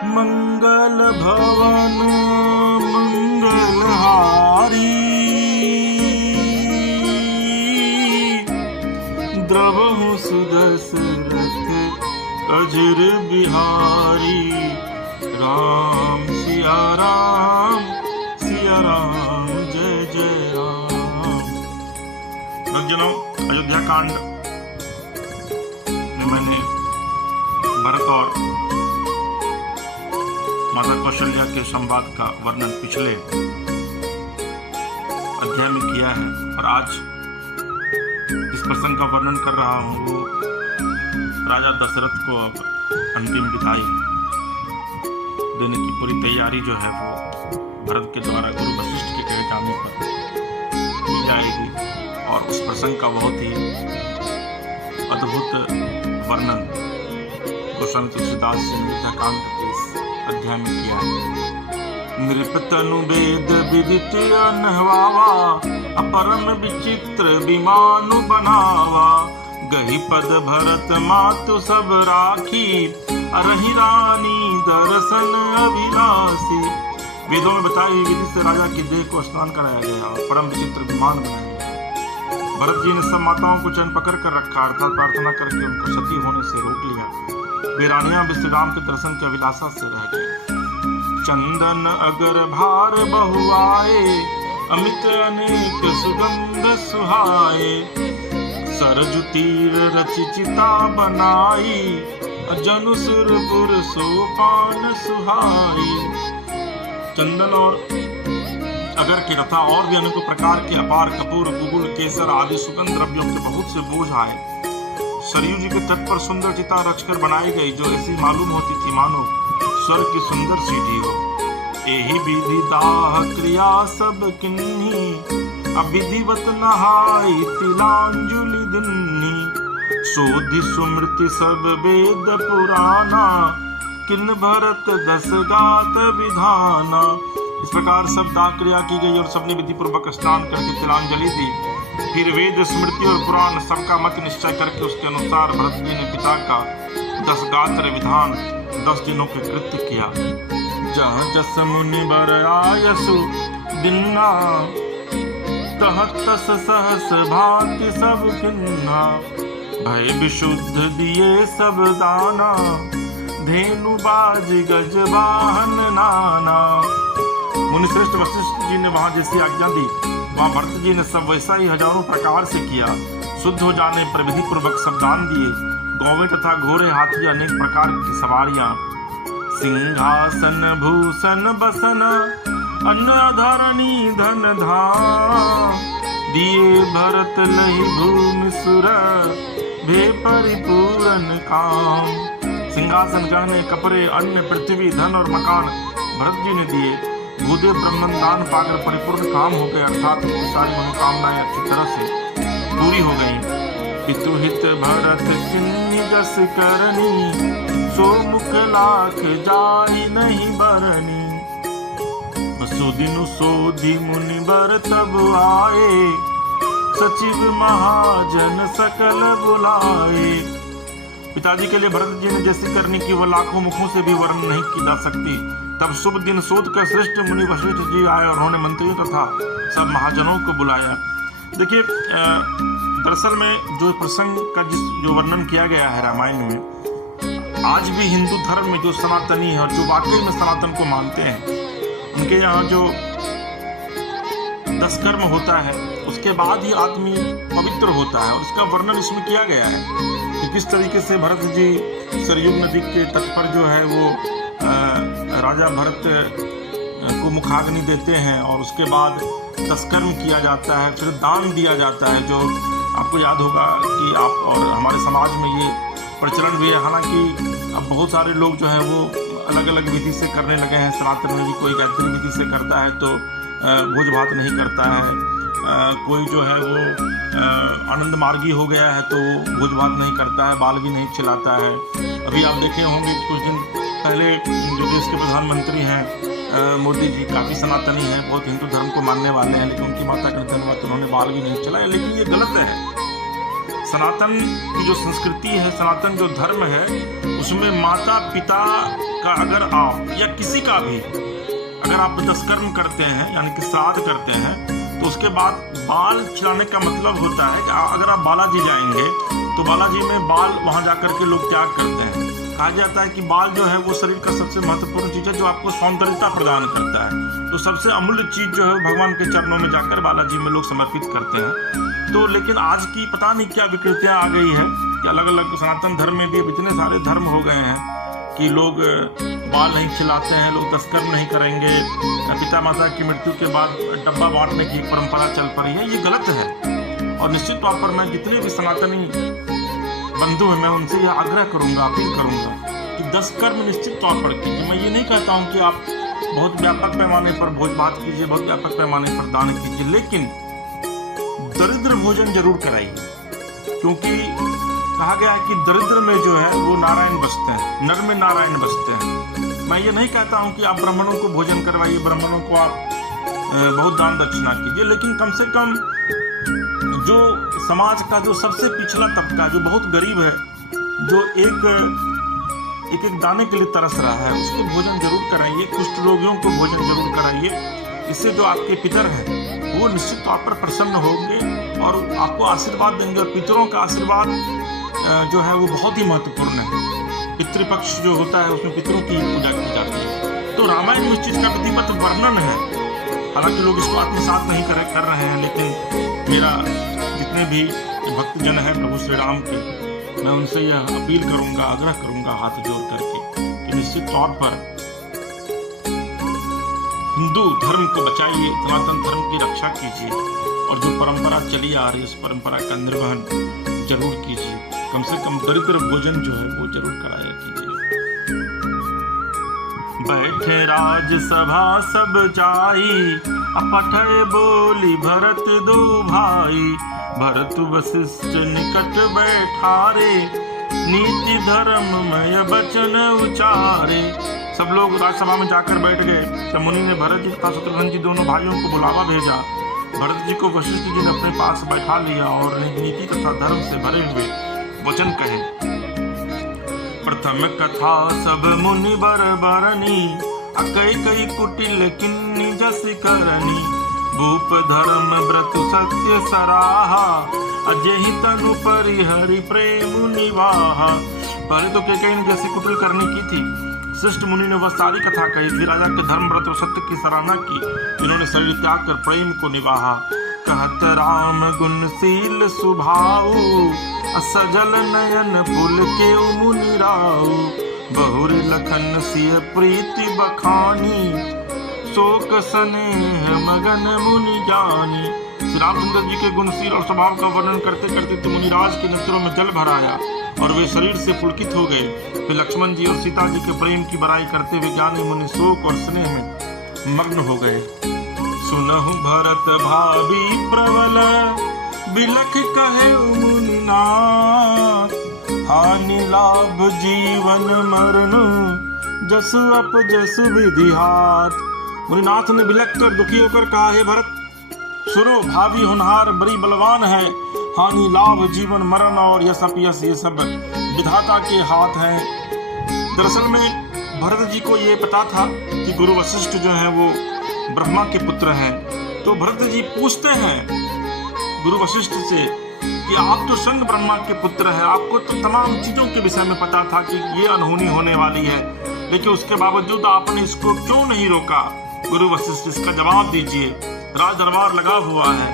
मंगल भवन मंगलहारी, द्रवहु सुदशरथ अजर बिहारी। राम सिया राम जय जय राम। भक्तजनों, अयोध्या कांड में मैंने भरत और माता कौशल्या के संवाद का वर्णन पिछले अध्याय में किया है, और आज इस प्रसंग का वर्णन कर रहा हूँ। वो राजा दशरथ को अब अंतिम विदाई देने की पूरी तैयारी जो है वो भरत के द्वारा गुरु वशिष्ठ के कहे जाने पर की जाएगी, और उस प्रसंग का बहुत ही अद्भुत वर्णन गोस्वामी तुलसीदास जी ने अयोध्याकांड के इस अध्याय में किया है। नृपतनु वेद विदित अनहवावा, अपरम विचित्र विमानु बनावा। गही पद भरत मातु सब राखी, अरहि रानी दर्शन अभिलाषी। वेदों में बताई विधि से राजा की देह को स्नान कराया गया और परम विचित्र विमान बनाया गया। भरत जी ने सब माताओं को चैन पकड़ कर रखा, अर्थात प्रार्थना करके उनको सती होने से रोक लिया। वे रानियां विश्व राम के दर्शन की अभिलाषा से रह गई। चंदन अगर भार बहु आए, अमित अनेक सुगंध सुहाए। सरजु तीर रचि चिता बनाई, जनु सुरपुर सोपान सुहाई। चंदन और अगर के तथा और भी अनेक प्रकार के अपार कपूर गुगुल केसर आदि सुगंध द्रव्यों के बहुत से बोझ आए। सरयू जी के तट पर सुंदर चिता रचकर बनाई गई, जो ऐसी मालूम होती थी मानो स्वर्ग की सुंदर सीढ़ी हो। एहि विधि दाह क्रिया सब किन्ही, अविधिवत नहाई तिलांजुलि दिन्ही। सोधि सुमृति सब वेद पुराना, किन भरत दस गात विधाना। इस प्रकार सब दाह क्रिया की गई और सबने विधि पूर्वक स्नान करके तिलांजलि दी। फिर वेद स्मृति और पुराण सबका मत निश्चय करके उसके अनुसार भरत जी ने पिता का 10 गात्र विधान 10 दिनों के कृत्य किया। जहाँ जस मुनि बर आयसु दिन्ना, तह तस सहस भांति सब किन्ना। भय विशुद्ध दिए सब दाना, धेनु बाज गज वाहन नाना। मुनिश्रेष्ठ वशिष्ठ जी ने वहां जैसी आज्ञा दी, वहां भरत जी ने सब वैसा ही हजारों प्रकार से किया। शुद्ध हो जाने पर विधि पूर्वक सब दान दिए। गौवे तथा घोड़े हाथी अनेक प्रकार की सवारियां, सिंहासन भूषण बसन, अन्न धरणी धन धाम। दिए भरत लहि भूमि सुर, भे परिपूर्ण काम। सिंहासन गहने कपड़े अन्न पृथ्वी धन और मकान भरत जी ने दिए। भूदेव ब्रह्मन दान पाकर परिपूर्ण काम हो गए, अर्थात सारी मनोकामनाएं अच्छी तरह से पूरी हो गई। पितुहित भरत किन्नी जस करनी, सो मुख लाख जाई नहीं बरनी। सुदिनु सोधि मुनि बर तब आए, सचिव महाजन सकल बुलाए। पिताजी के लिए भरत जी ने जैसी करनी की वह लाखों मुखों से भी वर्णन नहीं की जा सकती। तब शुभ दिन शोध कर श्रेष्ठ मुनि वशिष्ठ जी आए और उन्होंने मंत्रियों तथा सब महाजनों को बुलाया। देखिए, दरअसल में जो प्रसंग का जो वर्णन किया गया है रामायण में, आज भी हिंदू धर्म में जो सनातनी है और जो वाकई में सनातन को मानते हैं, उनके यहाँ जो 10 कर्म होता है उसके बाद ही आदमी पवित्र होता है, और उसका वर्णन इसमें किया गया है कि किस तरीके से भरत जी सरयू नदी के तट पर जो है वो राजा भरत को मुखाग्नि देते हैं, और उसके बाद 10 कर्म किया जाता है, फिर दान दिया जाता है। जो आपको याद होगा कि आप और हमारे समाज में ये प्रचलन भी है। हालांकि अब बहुत सारे लोग जो है वो अलग अलग विधि से करने लगे हैं। सनातन में भी कोई गायत्री विधि से करता है तो भोज भात नहीं करता है, कोई जो है वो आनंद मार्गी हो गया है तो भोज भात नहीं करता है, बाल भी नहीं खिलाता है। अभी आप देखे होंगे कुछ दिन पहले जो देश के प्रधानमंत्री हैं मोदी जी, काफ़ी सनातनी हैं, बहुत हिंदू धर्म को मानने वाले हैं, लेकिन उनकी माता के निधन हुआ तो उन्होंने बाल भी नहीं चलाया। लेकिन ये गलत है। सनातन की जो संस्कृति है, सनातन जो धर्म है, उसमें माता पिता का अगर आप या किसी का भी अगर आप 10 कर्म करते हैं यानी कि श्राद्ध करते हैं तो उसके बाद बाल छिलाने का मतलब होता है कि अगर आप बालाजी जाएंगे तो बालाजी में बाल वहां जाकर के लोग त्याग करते हैं। कहा जाता है कि बाल जो है वो शरीर का सबसे महत्वपूर्ण चीज है जो आपको सौंदर्यता प्रदान करता है। तो सबसे अमूल्य चीज जो है भगवान के चरणों में जाकर बालाजी में लोग समर्पित करते हैं। तो लेकिन आज की पता नहीं क्या विकृतियां आ गई है कि अलग अलग सनातन धर्म में भी अब इतने सारे धर्म हो गए हैं कि लोग बाल नहीं खिलाते हैं, लोग 10 कर्म नहीं करेंगे, पिता माता की मृत्यु के बाद डब्बा बांटने की परंपरा चल पड़ी है। ये गलत है और निश्चित तौर पर मैं जितने भी सनातनी बंधु हैं मैं उनसे यह आग्रह करूंगा, अपील करूंगा कि 10 कर्म निश्चित तौर पर कीजिए। मैं ये नहीं कहता हूँ कि आप बहुत व्यापक पैमाने पर भोज भात कीजिए, बहुत व्यापक पैमाने पर दान कीजिए, लेकिन दरिद्र भोजन जरूर कराइए, क्योंकि कहा गया है कि दरिद्र में जो है वो नारायण बसते हैं, नर में नारायण बसते हैं। मैं ये नहीं कहता हूँ कि आप ब्राह्मणों को भोजन करवाइए, ब्राह्मणों को आप बहुत दान दक्षिणा कीजिए, लेकिन कम से कम जो समाज का जो सबसे पिछला तबका जो बहुत गरीब है, जो एक दाने के लिए तरस रहा है, उसको भोजन जरूर कराइए। कुष्ठ रोगियों को भोजन जरूर कराइए। इससे जो आपके पितर हैं वो निश्चित तौर पर प्रसन्न होंगे और आपको आशीर्वाद देंगे। और पितरों का आशीर्वाद जो है वो बहुत ही महत्वपूर्ण है। पितृपक्ष जो होता है उसमें पितरों की पूजा की जाती है। तो रामायण में इस चीज का विधिवत वर्णन है। हालांकि लोग इसको आत्मसात नहीं कर रहे हैं, लेकिन मेरा जितने भी भक्तजन हैं प्रभु श्री राम के, मैं उनसे यह अपील करूंगा, आग्रह करूंगा हाथ जोड़ करके कि निश्चित तौर पर हिंदू धर्म को बचाइए, सनातन धर्म की रक्षा कीजिए और जो परंपरा चली आ रही है उस परंपरा का निर्वहन जरूर कीजिए। कम से कम दरिद्र भोजन जो है वो जरूर कराया कीजिए। बैठे राजसभा सब जाई, अपठय बोली भरत दो भाई, भरत वशिष्ठ निकट बैठारे, नीति धर्ममय वचन उचारे। सब लोग राजसभा में जाकर बैठ गए। तब मुनि ने भरत जी तथा शत्रुघ्न जी दोनों भाइयों को बुलावा भेजा। भरत जी को वशिष्ठ जी ने अपने पास बैठा लिया और नीति तथा धर्म से भरे हुए वचन कहे। प्रथम कथा सब मुनि बर बरनी, अकई कई कुटिल किन्नी जस करनी, भूप धर्म व्रत सत्य सराहा, अजहि तनु परिहरि प्रेम निवाहा। पहले तो कैकेयी जैसी कुटिल करनी की थी। श्रेष्ठ मुनि ने वह सारी कथा कही, फिर राजा के धर्म व्रत और सत्य की सराहना की, जिन्होंने शरीर त्याग कर प्रेम को निभाहा। कहत राम गुणशील सुभाऊ, असजल नयन पुल के मुनि राऊ, बहुरी लखन सिय प्रीति बखानी, शोक स्नेह मगन मुनि जानी। श्री रामचंद्र जी के गुणशील और स्वभाव का वर्णन करते करते तो मुनिराज के नेत्रों में जल भर आया और वे शरीर से पुलकित हो गए। फिर लक्ष्मण जी और सीता जी के प्रेम की बड़ाई करते हुए ज्ञानी मुनि शोक और स्नेह में मग्न हो गए। सुनहु भरत भावी प्रबल, बिलख कहे मुनिनाथ, हानि लाभ जीवन मरण, जसु अपजसु विधि हाथ। मुनिनाथ ने बिलख कर दुखी होकर कहा, हे भरत सुनो, भावी होनहार बड़ी बलवान है, हानि लाभ जीवन मरण और यश अपयश ये सब विधाता के हाथ हैं। दरअसल में भरत जी को ये पता था कि गुरु वशिष्ठ जो हैं वो ब्रह्मा के पुत्र हैं। तो भरत जी पूछते हैं गुरु वशिष्ठ से कि आप तो स्वयं ब्रह्मा के पुत्र हैं, आपको तो तमाम चीजों के विषय में पता था कि ये अनहोनी होने वाली है, लेकिन उसके बावजूद आपने इसको क्यों नहीं रोका? गुरु वशिष्ठ इसका जवाब दीजिए। राज दरबार लगा हुआ है,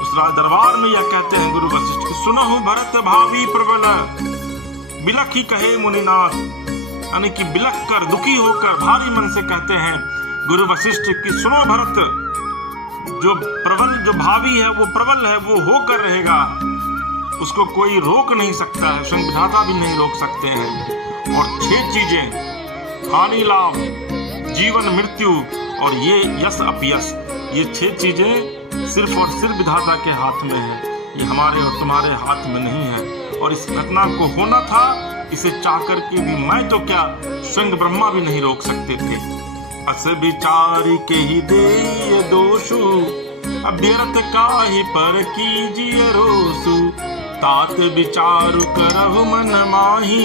उस राज दरबार में यह कहते हैं गुरु वशिष्ठ कि सुनहु भरत भावी प्रबल, बिलख ही कहे मुनिनाथ, यानी कि बिलख कर दुखी होकर भारी मन से कहते हैं गुरु वशिष्ठ कि सुनो भरत, जो प्रबल जो भावी है वो प्रबल है, वो होकर रहेगा, उसको कोई रोक नहीं सकता है, स्वयं विधाता भी नहीं रोक सकते हैं। और 6 चीजें, हानि लाभ, जीवन मृत्यु और ये यश अपयश, ये 6 चीजें सिर्फ और सिर्फ विधाता के हाथ में है, ये हमारे और तुम्हारे हाथ में नहीं है। और इस घटना को होना था, इसे चाह कर के भी मैं तो क्या स्वयं ब्रह्मा भी नहीं रोक सकते थे। अस विचारी के ही दे दोषु, अभ्यर्थ काहि पर कीजिए रोसु, तात विचारु करहु मन माही,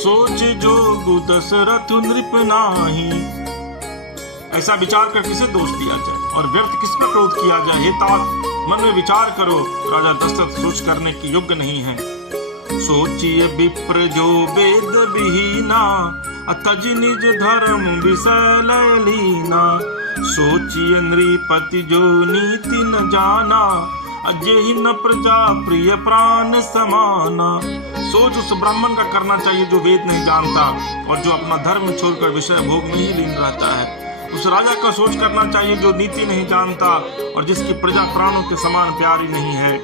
सोच जोगु दशरथ नृप नाही। ऐसा विचार कर किसे दोष दिया जाए और व्यर्थ किस पर क्रोध किया जाए। हे तात मन में विचार करो, राजा दशरथ सोच करने के योग्य नहीं है। सोचिए विप्र जो वेद विहीना, तज निज धर्म विषय लय लीना। सोचिए नृपति जो नीति न जाना, अजेहि न प्रजा प्रिय प्राण समाना। सोच उस ब्राह्मण का करना चाहिए जो वेद नहीं जानता और जो अपना धर्म छोड़कर विषय भोग में ही लीन रहता है। उस राजा का सोच करना चाहिए जो नीति नहीं जानता और जिसकी प्रजा प्राणों के समान प्यारी नहीं है।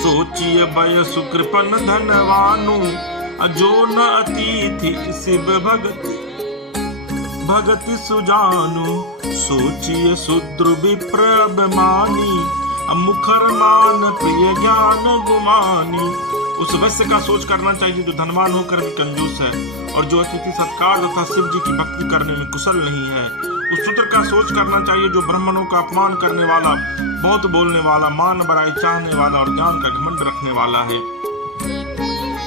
सोचिए वयसु कृपन धनवानु, जो न अतिथि शिव भगति सुजानु। सोचिए शूद्र विप्र अभिमानी, मुखर मान प्रिय ज्ञान गुमानी। उस वैश्य का सोच करना चाहिए जो धनवान होकर भी कंजूस है और जो अतिथि सत्कार तथा शिव जी की भक्ति करने में कुशल नहीं है। उस शूद्र का सोच करना चाहिए जो ब्राह्मणों का अपमान करने वाला, बहुत बोलने वाला, मान बड़ाई चाहने वाला और ज्ञान का घमंड रखने वाला है।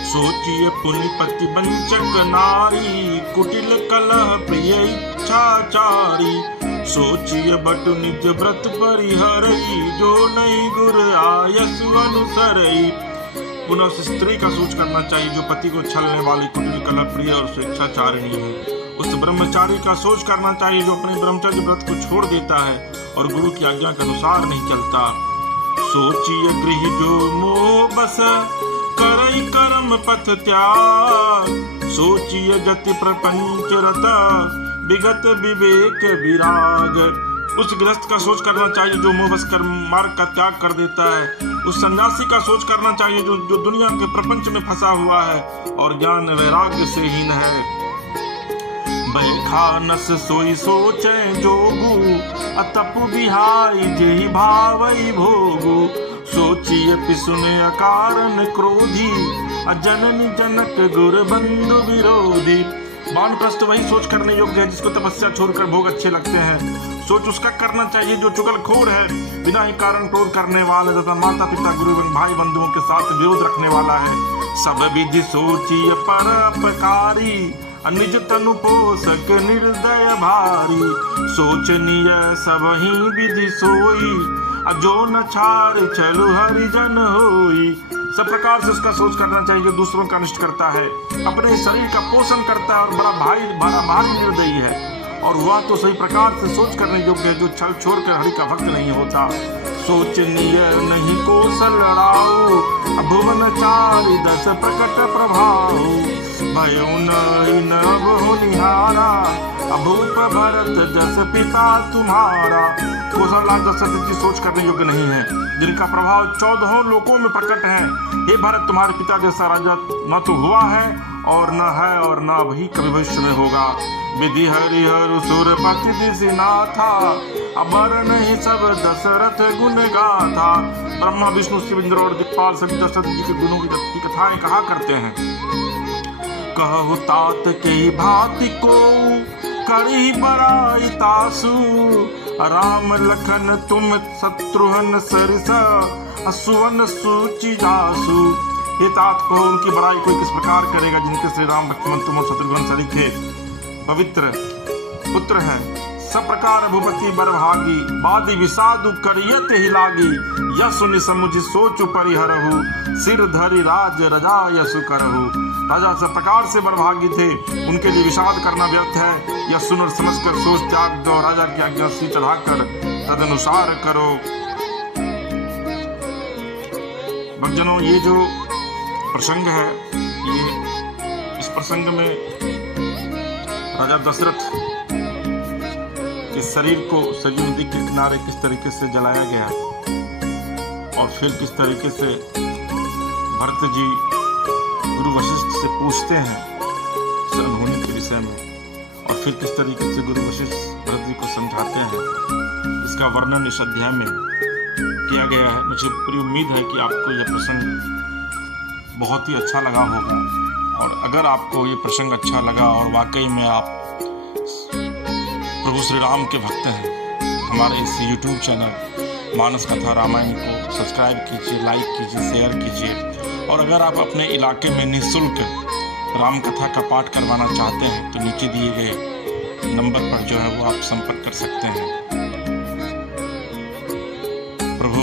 सोचिए पुण्यपति वंचक नारी, कुटिल कलह प्रिय इच्छाचारी। सोचिए बटु निज व्रत परिहरई, जो नहीं गुर आयसु अनुसरई। पुनः उस स्त्री का सोच करना चाहिए जो पति को छलने वाली, कुटिल कलह प्रिय और स्वेच्छाचारिणी है। उस ब्रह्मचारी का सोच करना चाहिए जो अपने ब्रह्मचर्य व्रत को छोड़ देता है और गुरु की आज्ञा के अनुसार नहीं चलता। सोचिए गृह जो मोह बस, करई कर्म पथ त्याग। सोचिए गति प्रपंच रत, विगत विवेक विराग। उस गृहस्थ का सोच करना चाहिए जो मोह बस कर मार्ग का त्याग कर देता है। उस सन्यासी का सोच करना चाहिए जो दुनिया के प्रपंच में फंसा हुआ है और ज्ञान वैराग्य से हीन है। बैखानस सोई सोचे जोगु, तपु बिहाई जेहि भावई भोगु। सोचिए पिसुने अकारण क्रोधी, जननी जनक गुर बंधु विरोधी। वानप्रस्थ वही सोच करने योग्य है जिसको तपस्या छोड़कर भोग अच्छे लगते हैं। सोच उसका करना चाहिए जो चुगलखोर है, बिना ही कारण क्रोध करने वाला तथा माता पिता गुरु एवं भाई बंधुओं के साथ विरोध रखने वाला है। सब विधि सोचिए परोपकारी, निज तनु पोषक निर्दय भारी। सोचनीय सब ही विधि सोई, जो न छाड़ चलु हरिजन होई। सब प्रकार से उसका सोच करना चाहिए जो दूसरों का अनिष्ट करता है, अपने शरीर का पोषण करता है और बड़ा भारी निर्दयी है। और वह तो सही प्रकार से सोच करने योग्य है जो छल छोड़कर हरि का भक्त नहीं होता। सोचनीय नहीं कौशल राउ, भुवन चारि दस प्रकट प्रभाव। भयो नभ निहारा, भूप भरत जस पिता तुम्हारा। कौशल दशरथ जी सोच करने योग्य नहीं है जिनका प्रभाव 14 लोकों में प्रकट है। हे भरत तुम्हारे पिता जैसा राजा न तो हुआ है और न है और न भी कभी भविष्य में होगा। विधि हरिहर सुरपति दिसिनाथा, अबर नहीं सब दशरथ गुण गाथा। ब्रह्मा विष्णु शिव इंद्र और दिक्पाल सभी दशरथ जी के गुणों की कथाएं कहा करते हैं। कहु तात के भांति को करी बड़ाई तासु, राम लखन तुम शत्रुघ्न सरिसा, सुवन सूचि जासु। हे तात को उनकी बड़ाई कोई किस प्रकार करेगा जिनके श्री राम लक्ष्मण तुम और शत्रुघ्न सरीखे पवित्र पुत्र हैं। सब प्रकार भूपति बरभागी, बादी विषादु करियत ही लागी। यह सुनि समुझि सोचु परिहरहु, सिर धरि राज रजा यसु करहु। राजा सब प्रकार से बरभागी थे, उनके लिए विषाद करना व्यर्थ है। यह सुन और समझ कर सोच त्याग दो, राजा की आज्ञा से चढ़ाकर तदनुसार करो। भक्तजनों, ये जो प्रसंग है, ये इस प्रसंग में राजा दशरथ के शरीर को सरयू नदी के किनारे किस तरीके से जलाया गया और फिर किस तरीके से भरत जी गुरु वशिष्ठ से पूछते हैं इस अनहोनी के विषय में और फिर किस तरीके से गुरु वशिष्ठ भरत जी को समझाते हैं, इसका वर्णन इस अध्याय में किया गया है। मुझे पूरी उम्मीद है कि आपको यह प्रसंग बहुत ही अच्छा लगा होगा और अगर आपको ये प्रसंग अच्छा लगा और वाकई में आप प्रभु श्री राम के भक्त हैं, हमारे इस YouTube चैनल मानस कथा रामायण को सब्सक्राइब कीजिए, लाइक कीजिए, शेयर कीजिए। और अगर आप अपने इलाके में निःशुल्क राम कथा का पाठ करवाना चाहते हैं तो नीचे दिए गए नंबर पर जो है वो आप संपर्क कर सकते हैं। प्रभु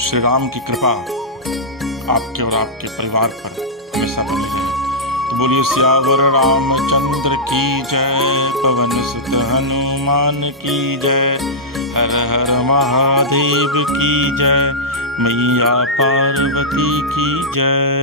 श्री राम की कृपा आपके और आपके परिवार पर हमेशा बनी रहे। तो बोलिए सियावर रामचंद्र की जय, पवन सुत हनुमान की जय, हर हर महादेव की जय, मैया पार्वती की जय।